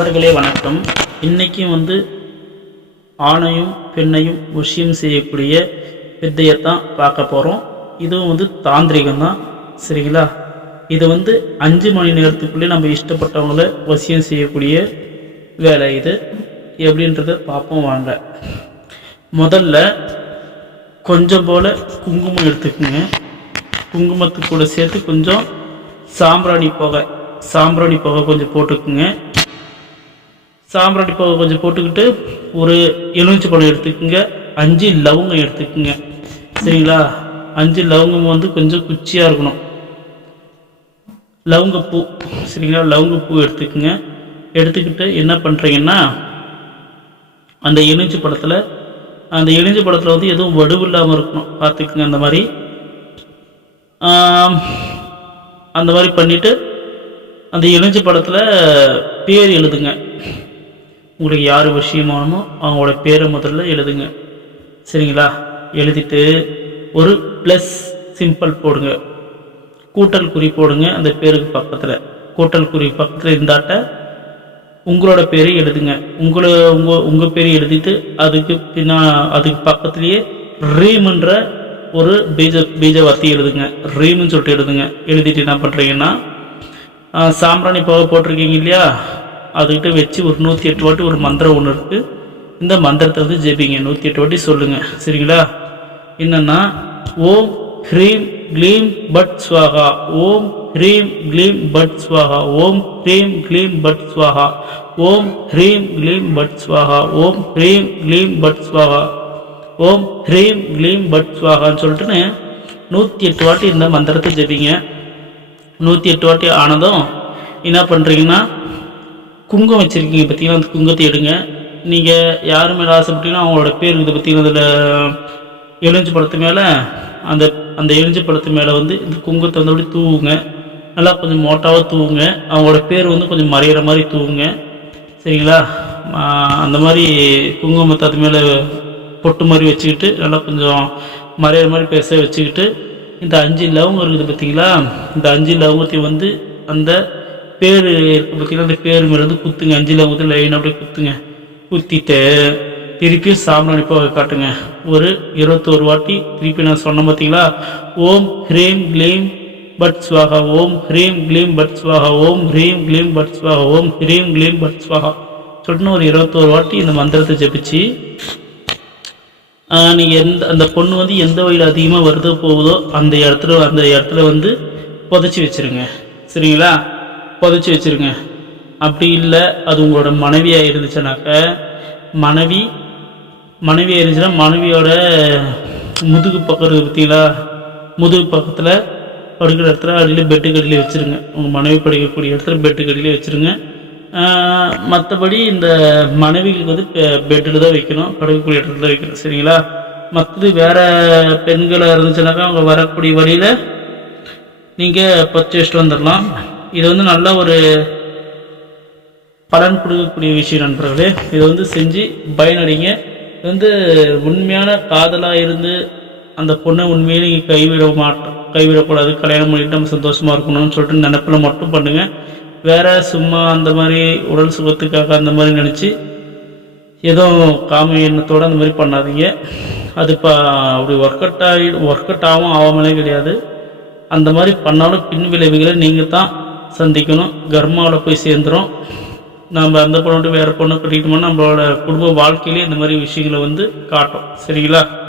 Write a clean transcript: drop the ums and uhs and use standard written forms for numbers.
நண்பர்களே வணக்கம். இன்றைக்கும் ஆணையும் பெண்ணையும் விஷயம் செய்யக்கூடிய வித்தையைத்தான் பார்க்க போகிறோம். இதுவும் தாந்திரிகம் தான், சரிங்களா? இது 5 மணி நேரத்துக்குள்ளே நம்ம இஷ்டப்பட்டவங்கள வசியம் செய்யக்கூடிய வேலை. இது எப்படின்றத பார்ப்போம் வாங்க. முதல்ல கொஞ்சம் போல் குங்குமம் எடுத்துக்குங்க. குங்குமத்துக்கு கூட சேர்த்து கொஞ்சம் சாம்பிராணி புகை கொஞ்சம் போட்டுக்குங்க. சாம்பிராணி புகை கொஞ்சம் போட்டுக்கிட்டு ஒரு எலுமிச்சை பழம் எடுத்துக்குங்க. 5 லவங்கம் எடுத்துக்குங்க, சரிங்களா? 5 லவங்கம் கொஞ்சம் குச்சியாக இருக்கணும். லவங்கப்பூ, சரிங்களா? லவங்கப்பூ எடுத்துக்குங்க. எடுத்துக்கிட்டு என்ன பண்ணுறீங்கன்னா, அந்த எலுமிச்சை பழத்தில் எதுவும் வடுவு இல்லாமல் இருக்கணும், பார்த்துக்குங்க. அந்த மாதிரி பண்ணிவிட்டு அந்த எலுமிச்சை பழத்தில் பேர் எழுதுங்க. உங்களுக்கு யார் விஷயமானமோ அவங்களோட பேரை முதல்ல எழுதுங்க, சரிங்களா? எழுதிட்டு ஒரு ப்ளஸ் சிம்பிள் போடுங்க, கூட்டல் குறி போடுங்க. அந்த பேருக்கு பக்கத்தில் கூட்டல் குறி பக்கத்தில் இருந்தாட்ட உங்களோட பேரை எழுதுங்க. உங்கள் பேரை எழுதிட்டு அதுக்கு பக்கத்துலேயே ரீம்ன்ற ஒரு பீஜ வார்த்தை எழுதுங்க. ரீம்னு சொல்லிட்டு எழுதுங்க. எழுதிட்டு என்ன பண்ணுறீங்கன்னா, சாம்பிராணி புகை போட்டிருக்கீங்க இல்லையா, அதுக்கிட்ட வச்சு ஒரு 108 வாட்டி ஒரு மந்திரம் ஒன்று இருக்குது. இந்த மந்திரத்தை ஜெபிங்க. 108 வாட்டி சொல்லுங்கள், சரிங்களா? என்னென்னா, ஓம் ஹ்ரீம் க்ளீம் பட் ஸ்வாகா, ஓம் ஹ்ரீம் க்ளீம் பட் ஸ்வாகா, ஓம் ஹ்ரீம் க்ளீம் பட் ஸ்வாகா, ஓம் ஹ்ரீம் க்ளீம் பட் ஸ்வாகா, ஓம் ஹ்ரீம் க்ளீம் பட் ஸ்வாகா, ஓம் ஹ்ரீம் க்ளீம் பட் ஸ்வாகான்னு சொல்லிட்டுன்னு 108 வாட்டி இந்த மந்திரத்தை ஜெபிங்க. 108 வாட்டி ஆனதும் என்ன பண்ணுறீங்கன்னா, குங்குமம் வச்சுருக்கீங்க பார்த்தீங்கன்னா, அந்த குங்குமத்தை எடுங்க. நீங்கள் யார் மேலே ஆசைப்பட்டீங்கன்னா அவங்களோட பேர் இருக்குது பார்த்தீங்கன்னா, அதில் எலுமிச்சை பழத்து மேலே அந்த எலுமிச்சை பழத்து மேலே இந்த குங்குமத்தை அப்படி தூவுங்க. நல்லா கொஞ்சம் மோட்டாவாக தூவுங்க. அவங்களோட பேர் கொஞ்சம் மறையிற மாதிரி தூவுங்க, சரிங்களா? அந்த மாதிரி குங்குமத்தை அது மேலே பொட்டு மாதிரி வச்சுக்கிட்டு நல்லா கொஞ்சம் மறையிற மாதிரி பேச வச்சுக்கிட்டு இந்த 5 லவங்கம் இருக்குது பார்த்தீங்களா, இந்த 5 லவங்கத்தையும் அந்த பேர் இருக்குது பார்த்தீங்கன்னா, அந்த பேர் மேலே குத்துங்க. 5 லவங்கத்தையும் லைன் அப்படியே குத்துங்க. குத்திட்டு திருப்பியும் சாம்பிராணி புகை காட்டுங்க. ஒரு 21 வாட்டி திருப்பி நான் சொன்னேன் பார்த்தீங்களா, ஓம் ஹ்ரீம் க்ளீம் பட் ஸ்வாகா, ஓம் ஹ்ரீம் க்ளீம் பட் ஸ்வாகா, ஓம் ஹ்ரீம் க்ளீம் பட் ஸ்வாகா, ஓம் ஹ்ரீம் க்ளீம் பட் ஸ்வாகா சொல்லிட்டு ஒரு 21 வாட்டி இந்த மந்திரத்தை ஜபிச்சு நீங்கள் அந்த பொண்ணு எந்த வழியில் அதிகமாக வருதோ போகுதோ அந்த இடத்துல புதைச்சி வச்சுருங்க, சரிங்களா? புதைச்சி வச்சுருங்க. அப்படி இல்லை, அது உங்களோட மனைவியாக இருந்துச்சுனாக்க, மனைவியாக இருந்துச்சுன்னா மனைவியோட முதுகு பக்கம் இருக்குது பார்த்தீங்களா, முதுகு பக்கத்தில் படுக்கிற இடத்துல அடியில் பெட்டு கடியிலே வச்சுருங்க. உங்கள் மனைவி படுக்கக்கூடிய இடத்துல பெட்டு கடியிலே வச்சுருங்க. மற்றபடி இந்த மனைவிகளுக்கு பெட்டில் தான் வைக்கணும், படுக்கக்கூடிய இடத்துல தான் வைக்கணும், சரிங்களா? மற்றது வேறு பெண்களாக இருந்துச்சுனாக்கா அவங்க வரக்கூடிய வழியில் நீங்கள் பச்சு வச்சுட்டு வந்துடலாம். இது நல்ல ஒரு பலன் கொடுக்கக்கூடிய விஷயம் நண்பர்களே. இதை செஞ்சு பயனடைங்க. உண்மையான காதலாக இருந்து அந்த பொண்ணை உண்மையிலே நீங்கள் கைவிடக்கூடாது. கல்யாணம் பண்ணிட்டு நம்ம சந்தோஷமாக இருக்கணும்னு சொல்லிட்டு நினைப்பில் மட்டும் பண்ணுங்கள். வேறு சும்மா அந்த மாதிரி உடல் சுகத்துக்காக அந்த மாதிரி நினச்சி ஏதோ காம எண்ணத்தோடு அந்த மாதிரி பண்ணாதீங்க. அது அப்படி ஒர்க் அவுட் ஆகாமலே கிடையாது. அந்த மாதிரி பண்ணாலும் பின் விளைவுகளை நீங்கள் தான் சந்திக்கணும். கர்மாவில் போய் சேர்ந்துடும். நம்ம அந்த பொண்ணு வேறு பொண்ணு கட்டிக்கிட்டோம்னா நம்மளோட குடும்ப வாழ்க்கையிலே இந்த மாதிரி விஷயங்களை காட்டும், சரிங்களா?